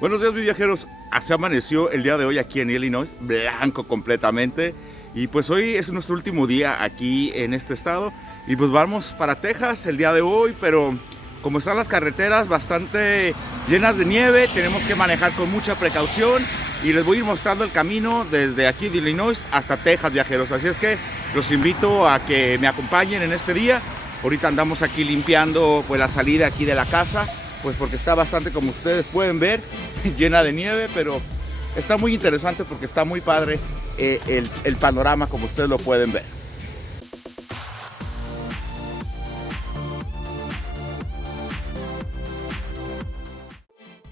Buenos días, mis viajeros. Así amaneció el día de hoy aquí en Illinois, blanco completamente. Y pues hoy es nuestro último día aquí en este estado. Y pues vamos para Texas el día de hoy, pero como están las carreteras bastante llenas de nieve, tenemos que manejar con mucha precaución. Y les voy a ir mostrando el camino desde aquí de Illinois hasta Texas, viajeros. Así es que los invito a que me acompañen en este día. Ahorita andamos aquí limpiando pues la salida aquí de la casa, pues porque está bastante, como ustedes pueden ver, llena de nieve, pero está muy interesante porque está muy padre el panorama, como ustedes lo pueden ver.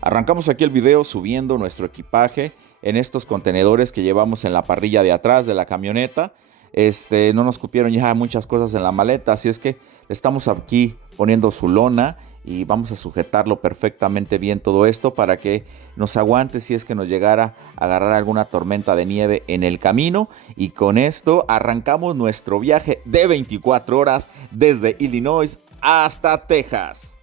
Arrancamos aquí el video subiendo nuestro equipaje en estos contenedores que llevamos en la parrilla de atrás de la camioneta. No nos cupieron ya muchas cosas en la maleta, así es que estamos aquí poniendo su lona y vamos a sujetarlo perfectamente bien todo esto para que nos aguante si es que nos llegara a agarrar alguna tormenta de nieve en el camino. Y con esto arrancamos nuestro viaje de 24 horas desde Illinois hasta Texas.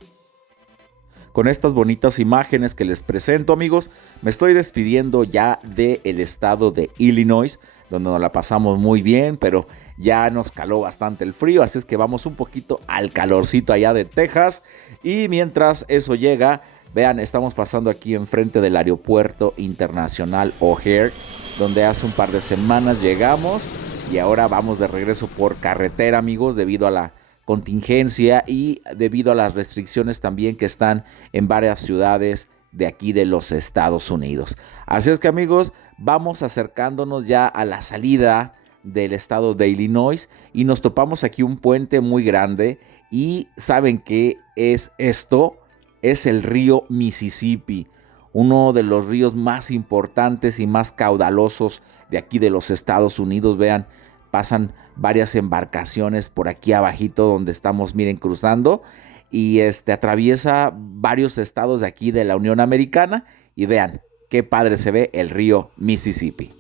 Con estas bonitas imágenes que les presento, amigos, me estoy despidiendo ya del estado de Illinois, donde nos la pasamos muy bien, pero ya nos caló bastante el frío, así es que vamos un poquito al calorcito allá de Texas. Y mientras eso llega, vean, estamos pasando aquí enfrente del aeropuerto internacional O'Hare, donde hace un par de semanas llegamos y ahora vamos de regreso por carretera, amigos, debido a la contingencia y debido a las restricciones también que están en varias ciudades de aquí de los Estados Unidos. Así es que, amigos, vamos acercándonos ya a la salida del estado de Illinois y nos topamos aquí un puente muy grande. Y ¿saben qué es esto? Es el río Mississippi, uno de los ríos más importantes y más caudalosos de aquí de los Estados Unidos. Vean, pasan varias embarcaciones por aquí abajito donde estamos, miren, cruzando. Y atraviesa varios estados de aquí de la Unión Americana. Y vean, qué padre se ve el río Mississippi.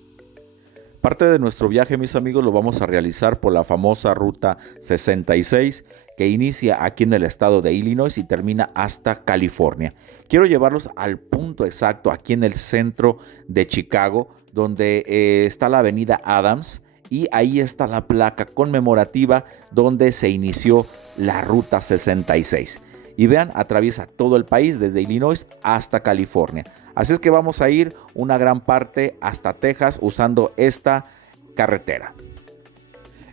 Parte de nuestro viaje, mis amigos, lo vamos a realizar por la famosa Ruta 66, que inicia aquí en el estado de Illinois y termina hasta California. Quiero llevarlos al punto exacto, aquí en el centro de Chicago, donde está la avenida Adams. Y ahí está la placa conmemorativa donde se inició la Ruta 66. Y vean, atraviesa todo el país desde Illinois hasta California. Así es que vamos a ir una gran parte hasta Texas usando esta carretera.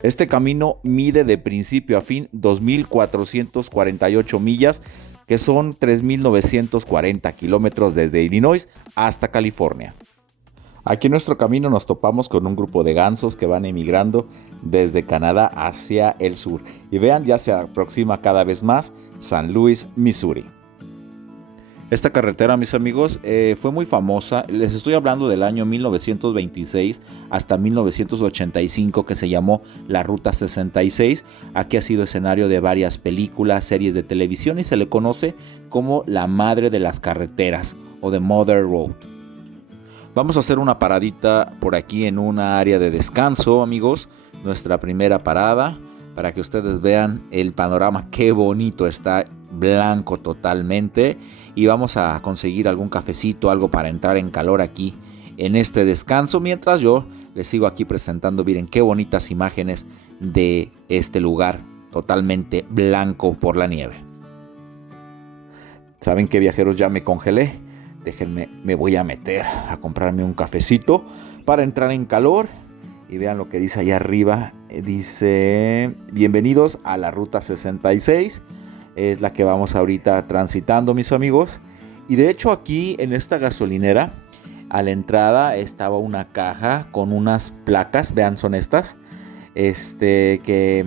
Este camino mide de principio a fin 2.448 millas, que son 3.940 kilómetros desde Illinois hasta California. Aquí en nuestro camino nos topamos con un grupo de gansos que van emigrando desde Canadá hacia el sur. Y vean, ya se aproxima cada vez más San Luis, Missouri. Esta carretera, mis amigos, fue muy famosa. Les estoy hablando del año 1926 hasta 1985, que se llamó la Ruta 66. Aquí ha sido escenario de varias películas, series de televisión y se le conoce como la madre de las carreteras o The Mother Road. Vamos a hacer una paradita por aquí en una área de descanso, amigos. Nuestra primera parada para que ustedes vean el panorama. Qué bonito está, blanco totalmente. Y vamos a conseguir algún cafecito, algo para entrar en calor aquí en este descanso. Mientras yo les sigo aquí presentando, miren qué bonitas imágenes de este lugar totalmente blanco por la nieve. ¿Saben qué, viajeros? Ya me congelé. Déjenme, me voy a meter a comprarme un cafecito para entrar en calor. Y vean lo que dice allá arriba. Dice, bienvenidos a la Ruta 66. Es la que vamos ahorita transitando, mis amigos. Y de hecho aquí en esta gasolinera, a la entrada estaba una caja con unas placas. Vean, son estas. Que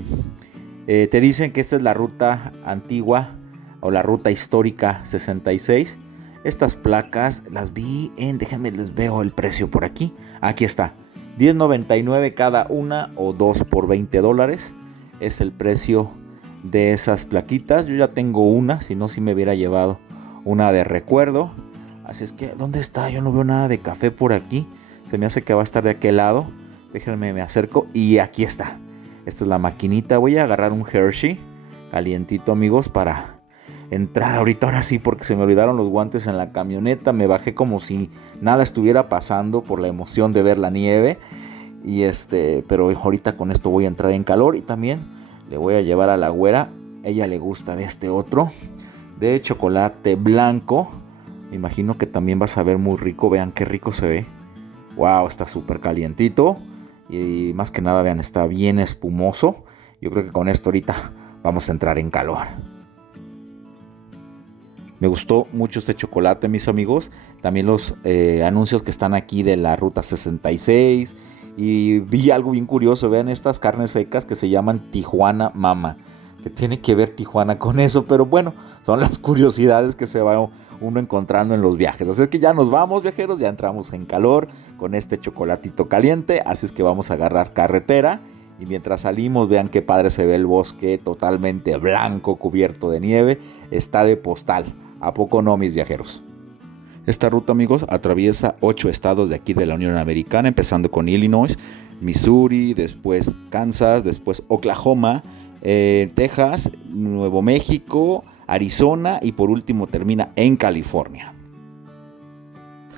te dicen que esta es la ruta antigua o la ruta histórica 66. Estas placas las vi déjenme les veo el precio por aquí. Aquí está, $10.99 cada una o 2 por $20. Es el precio de esas plaquitas. Yo ya tengo una, si no, si me hubiera llevado una de recuerdo. Así es que, ¿dónde está? Yo no veo nada de café por aquí. Se me hace que va a estar de aquel lado. Déjenme, me acerco y aquí está. Esta es la maquinita. Voy a agarrar un Hershey calientito, amigos, para entrar ahora sí, porque se me olvidaron los guantes en la camioneta. Me bajé como si nada estuviera pasando por la emoción de ver la nieve. Pero ahorita con esto voy a entrar en calor y también le voy a llevar a la güera. Ella le gusta de este otro, de chocolate blanco. Me imagino que también va a saber muy rico. Vean qué rico se ve. Wow, está súper calientito. Y más que nada, vean, está bien espumoso. Yo creo que con esto ahorita vamos a entrar en calor. Me gustó mucho este chocolate, mis amigos. También los anuncios que están aquí de la Ruta 66. Y vi algo bien curioso. Vean estas carnes secas que se llaman Tijuana Mama. Que tiene que ver Tijuana con eso. Pero bueno, son las curiosidades que se va uno encontrando en los viajes. Así es que ya nos vamos, viajeros. Ya entramos en calor con este chocolatito caliente. Así es que vamos a agarrar carretera. Y mientras salimos, vean qué padre se ve el bosque totalmente blanco, cubierto de nieve. Está de postal. ¿A poco no, mis viajeros? Esta ruta, amigos, atraviesa 8 estados de aquí de la Unión Americana, empezando con Illinois, Missouri, después Kansas, después Oklahoma, Texas, Nuevo México, Arizona y por último termina en California.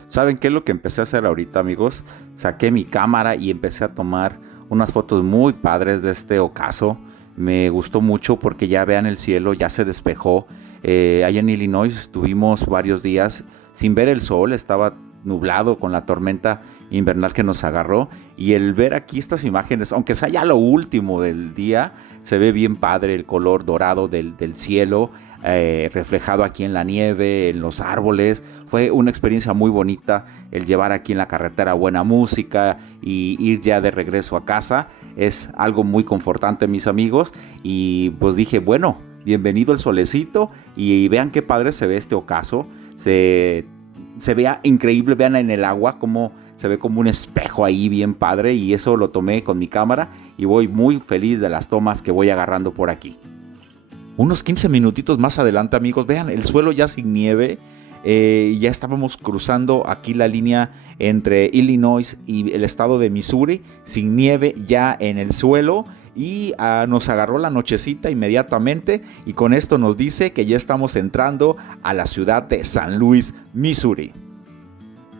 ¿Saben qué es lo que empecé a hacer ahorita, amigos? Saqué mi cámara y empecé a tomar unas fotos muy padres de este ocaso. Me gustó mucho porque ya vean el cielo, ya se despejó. Allá en Illinois estuvimos varios días sin ver el sol, estaba nublado con la tormenta invernal que nos agarró, y el ver aquí estas imágenes, aunque sea ya lo último del día, se ve bien padre el color dorado del cielo, reflejado aquí en la nieve, en los árboles. Fue una experiencia muy bonita el llevar aquí en la carretera buena música y ir ya de regreso a casa. Es algo muy confortante, mis amigos, y pues dije, bueno, bienvenido el solecito, y vean qué padre se ve este ocaso. Se vea increíble, vean en el agua cómo se ve como un espejo ahí bien padre, y eso lo tomé con mi cámara y voy muy feliz de las tomas que voy agarrando por aquí. Unos 15 minutitos más adelante, amigos, vean el suelo ya sin nieve. Ya estábamos cruzando aquí la línea entre Illinois y el estado de Missouri, sin nieve ya en el suelo, y nos agarró la nochecita inmediatamente, y con esto nos dice que ya estamos entrando a la ciudad de San Luis, Missouri.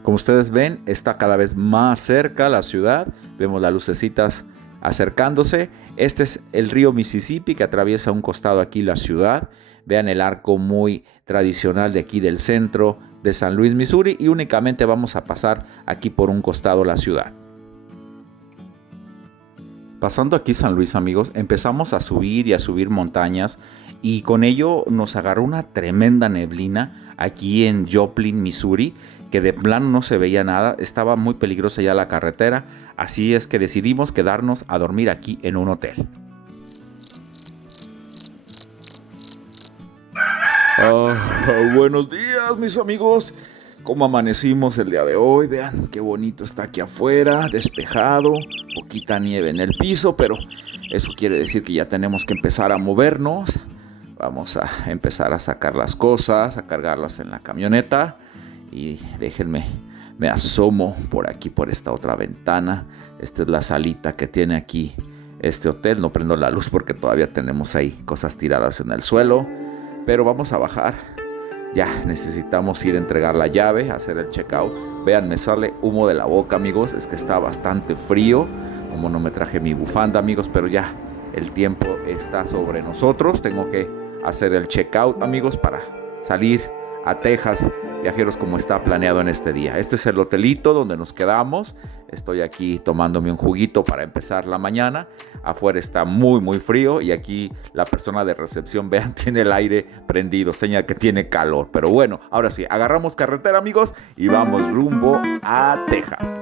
Como ustedes ven, está cada vez más cerca la ciudad. Vemos las lucecitas acercándose. Este es el río Mississippi que atraviesa un costado aquí la ciudad. Vean el arco muy tradicional de aquí del centro de San Luis, Missouri, y únicamente vamos a pasar aquí por un costado la ciudad. Pasando aquí San Luis, amigos, empezamos a subir y a subir montañas, y con ello nos agarró una tremenda neblina aquí en Joplin, Missouri, que de plano no se veía nada. Estaba muy peligrosa ya la carretera, así es que decidimos quedarnos a dormir aquí en un hotel. Buenos días, mis amigos. ¿Cómo amanecimos el día de hoy? Vean qué bonito está aquí afuera, despejado, poquita nieve en el piso, pero eso quiere decir que ya tenemos que empezar a movernos. Vamos a empezar a sacar las cosas, a cargarlas en la camioneta, y déjenme, me asomo por aquí, por esta otra ventana. Esta es la salita que tiene aquí este hotel. No prendo la luz porque todavía tenemos ahí cosas tiradas en el suelo, pero vamos a bajar. Ya necesitamos ir a entregar la llave, hacer el checkout. Vean, me sale humo de la boca, amigos. Es que está bastante frío. Como no me traje mi bufanda, amigos, pero ya el tiempo está sobre nosotros. Tengo que hacer el checkout, amigos, para salir a Texas, viajeros, como está planeado en este día. Este es el hotelito donde nos quedamos. Estoy aquí tomándome un juguito para empezar la mañana. Afuera está muy muy frío, y aquí la persona de recepción, vean, tiene el aire prendido, señal que tiene calor. Pero bueno, ahora sí, agarramos carretera, amigos, y vamos rumbo a Texas.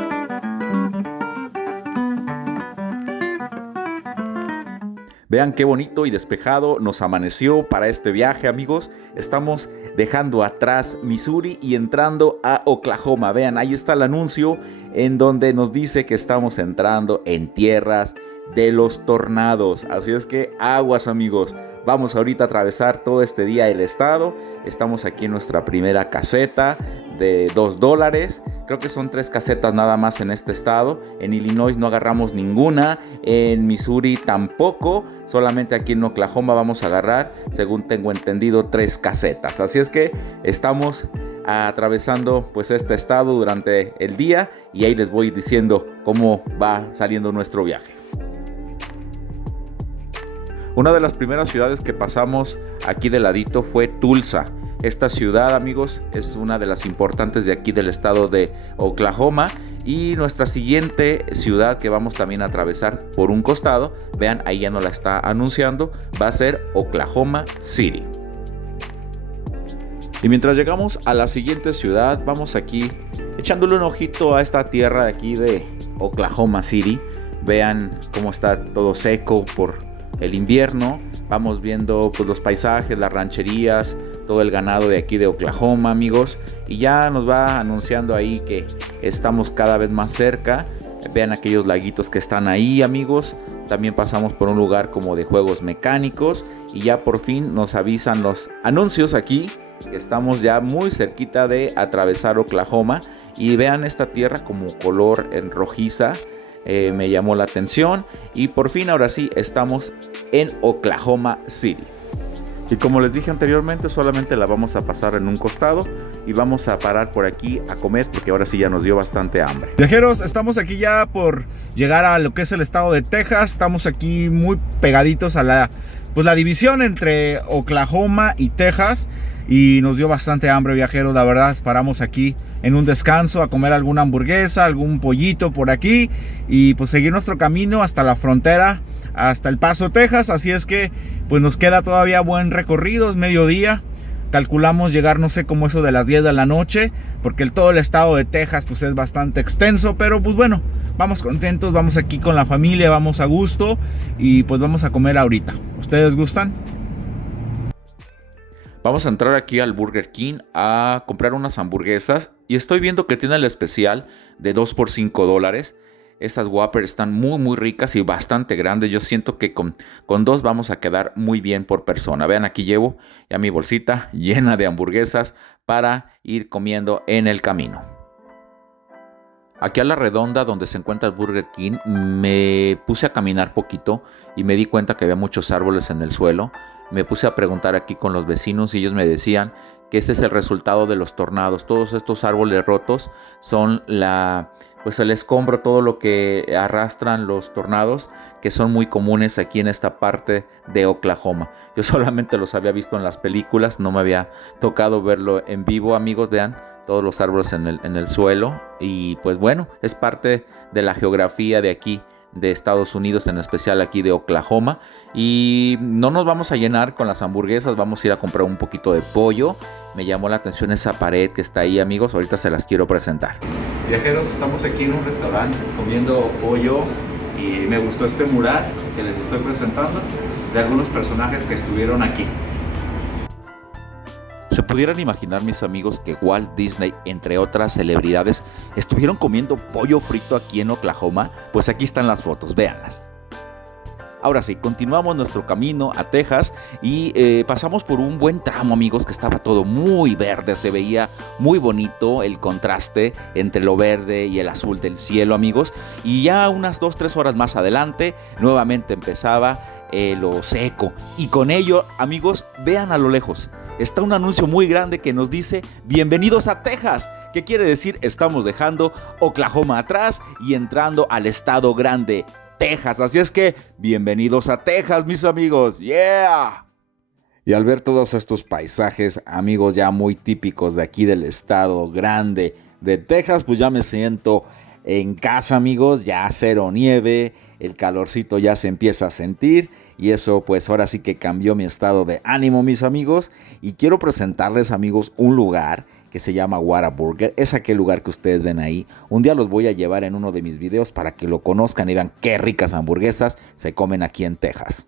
Vean qué bonito y despejado nos amaneció para este viaje, amigos. Estamos dejando atrás Missouri y entrando a Oklahoma. Vean, ahí está el anuncio en donde nos dice que estamos entrando en tierras de los tornados. Así es que aguas, amigos. Vamos ahorita a atravesar todo este día el estado. Estamos aquí en nuestra primera caseta de $2. Creo que son 3 casetas nada más en este estado. En Illinois no agarramos ninguna, en Missouri tampoco, solamente aquí en Oklahoma vamos a agarrar, según tengo entendido, 3 casetas. Así es que estamos atravesando pues este estado durante el día y ahí les voy diciendo cómo va saliendo nuestro viaje. Una de las primeras ciudades que pasamos aquí de ladito fue Tulsa. Esta ciudad, amigos, es una de las importantes de aquí del estado de Oklahoma. Y nuestra siguiente ciudad que vamos también a atravesar por un costado, vean, ahí ya nos la está anunciando, va a ser Oklahoma City. Y mientras llegamos a la siguiente ciudad, vamos aquí echándole un ojito a esta tierra de aquí de Oklahoma City. Vean cómo está todo seco por el invierno. Vamos viendo pues los paisajes, las rancherías, todo el ganado de aquí de Oklahoma, amigos. Y ya nos va anunciando ahí que estamos cada vez más cerca. Vean aquellos laguitos que están ahí, amigos. También pasamos por un lugar como de juegos mecánicos. Y ya por fin nos avisan los anuncios aquí que estamos ya muy cerquita de atravesar Oklahoma. Y vean esta tierra como color en rojiza. Me llamó la atención. Y por fin ahora sí estamos en Oklahoma City. Y como les dije anteriormente, solamente la vamos a pasar en un costado y vamos a parar por aquí a comer porque ahora sí ya nos dio bastante hambre. Viajeros, estamos aquí ya por llegar a lo que es el estado de Texas. Estamos aquí muy pegaditos a la división entre Oklahoma y Texas y nos dio bastante hambre, viajeros. La verdad, paramos aquí en un descanso a comer alguna hamburguesa, algún pollito por aquí y pues seguir nuestro camino hasta la frontera, hasta El Paso, Texas. Así es que pues nos queda todavía buen recorrido, es mediodía. Calculamos llegar, no sé, como eso de las 10 de la noche, porque todo el estado de Texas pues es bastante extenso, pero pues bueno, vamos contentos, vamos aquí con la familia, vamos a gusto y pues vamos a comer ahorita. ¿Ustedes gustan? Vamos a entrar aquí al Burger King a comprar unas hamburguesas y estoy viendo que tiene el especial de 2 por $5. Estas Whopper están muy ricas y bastante grandes. Yo siento que con 2 vamos a quedar muy bien por persona. Vean, aquí llevo ya mi bolsita llena de hamburguesas para ir comiendo en el camino. Aquí a la redonda donde se encuentra el Burger King me puse a caminar poquito y me di cuenta que había muchos árboles en el suelo. Me puse a preguntar aquí con los vecinos y ellos me decían que ese es el resultado de los tornados. Todos estos árboles rotos son pues el escombro, todo lo que arrastran los tornados, que son muy comunes aquí en esta parte de Oklahoma. Yo solamente los había visto en las películas, no me había tocado verlo en vivo, amigos. Vean todos los árboles en el suelo y pues bueno, es parte de la geografía de aquí de Estados Unidos, en especial aquí de Oklahoma. Y no nos vamos a llenar con las hamburguesas, vamos a ir a comprar un poquito de pollo. Me llamó la atención esa pared que está ahí, amigos, ahorita se las quiero presentar. Viajeros, estamos aquí en un restaurante comiendo pollo y me gustó este mural que les estoy presentando de algunos personajes que estuvieron aquí. ¿Se pudieran imaginar, mis amigos, que Walt Disney, entre otras celebridades, estuvieron comiendo pollo frito aquí en Oklahoma? Pues aquí están las fotos, véanlas. Ahora sí, continuamos nuestro camino a Texas y pasamos por un buen tramo, amigos, que estaba todo muy verde, se veía muy bonito el contraste entre lo verde y el azul del cielo, amigos. Y ya unas 2-3 horas más adelante, nuevamente empezaba lo seco. Y con ello, amigos, vean a lo lejos. Está un anuncio muy grande que nos dice bienvenidos a Texas, que quiere decir estamos dejando Oklahoma atrás y entrando al estado grande, Texas. Así es que bienvenidos a Texas, mis amigos. ¡Yeah! Y al ver todos estos paisajes, amigos, ya muy típicos de aquí del estado grande de Texas, pues ya me siento en casa, amigos. Ya cero nieve, el calorcito ya se empieza a sentir. Y eso pues ahora sí que cambió mi estado de ánimo, mis amigos. Y quiero presentarles, amigos, un lugar que se llama Whataburger. Es aquel lugar que ustedes ven ahí. Un día los voy a llevar en uno de mis videos para que lo conozcan y vean qué ricas hamburguesas se comen aquí en Texas.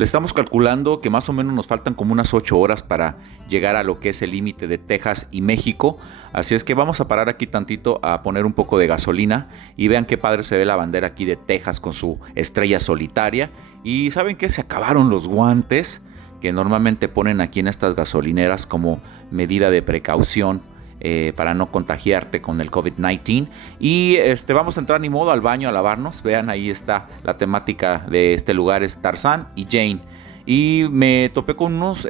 Le estamos calculando que más o menos nos faltan como unas 8 horas para llegar a lo que es el límite de Texas y México. Así es que vamos a parar aquí tantito a poner un poco de gasolina y vean qué padre se ve la bandera aquí de Texas con su estrella solitaria. Y ¿saben qué? Se acabaron los guantes que normalmente ponen aquí en estas gasolineras como medida de precaución. Para no contagiarte con el COVID-19. Y vamos a entrar ni modo al baño a lavarnos. Vean, ahí está la temática de este lugar, es Tarzán y Jane. Y me topé con unos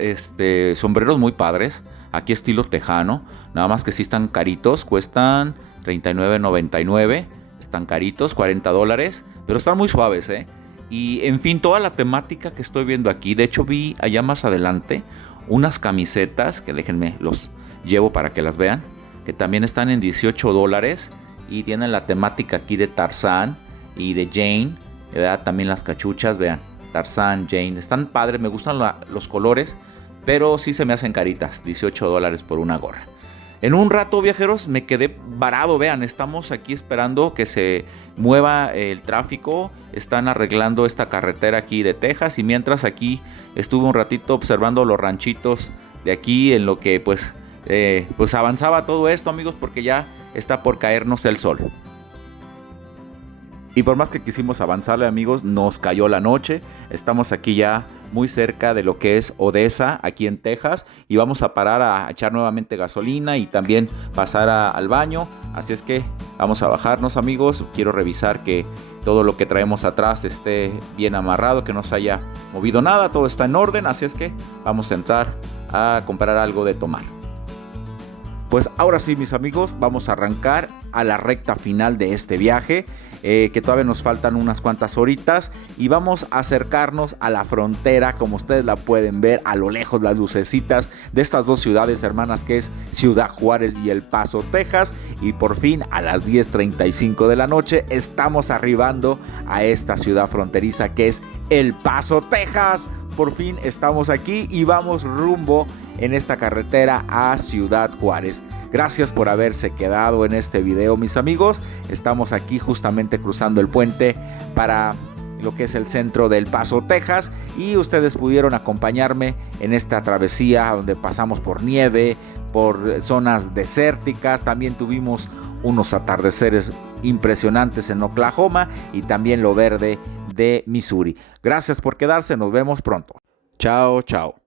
sombreros muy padres, aquí estilo tejano. Nada más que sí están caritos, cuestan $39.99. Están caritos, $40, pero están muy suaves, ¿eh? Y en fin, toda la temática que estoy viendo aquí. De hecho vi allá más adelante unas camisetas que déjenme los llevo para que las vean, que también están en $18 y tienen la temática aquí de Tarzán y de Jane, ¿verdad? También las cachuchas, vean, Tarzán, Jane, están padres, me gustan los colores, pero sí se me hacen caritas, $18 por una gorra. En un rato, viajeros, me quedé varado, vean, estamos aquí esperando que se mueva el tráfico, están arreglando esta carretera aquí de Texas y mientras aquí estuve un ratito observando los ranchitos de aquí en lo que pues avanzaba todo esto, amigos, porque ya está por caernos el sol. Y por más que quisimos avanzarle, amigos, nos cayó la noche. Estamos aquí ya muy cerca de lo que es Odessa, aquí en Texas, y vamos a parar a echar nuevamente gasolina y también pasar al baño. Así es que vamos a bajarnos, amigos. Quiero revisar que todo lo que traemos atrás esté bien amarrado, que no se haya movido nada, todo está en orden. Así es que vamos a entrar a comprar algo de tomar. Pues ahora sí, mis amigos, vamos a arrancar a la recta final de este viaje, que todavía nos faltan unas cuantas horitas y vamos a acercarnos a la frontera, como ustedes la pueden ver a lo lejos, las lucecitas de estas dos ciudades hermanas que es Ciudad Juárez y El Paso, Texas, y por fin a las 10:35 de la noche estamos arribando a esta ciudad fronteriza que es El Paso, Texas. Por fin estamos aquí y vamos rumbo en esta carretera a Ciudad Juárez. Gracias por haberse quedado en este video, mis amigos. Estamos aquí justamente cruzando el puente para lo que es el centro del Paso, Texas, y ustedes pudieron acompañarme en esta travesía donde pasamos por nieve, por zonas desérticas. También tuvimos unos atardeceres impresionantes en Oklahoma y también lo verde de Missouri. Gracias por quedarse, nos vemos pronto. Chao, chao.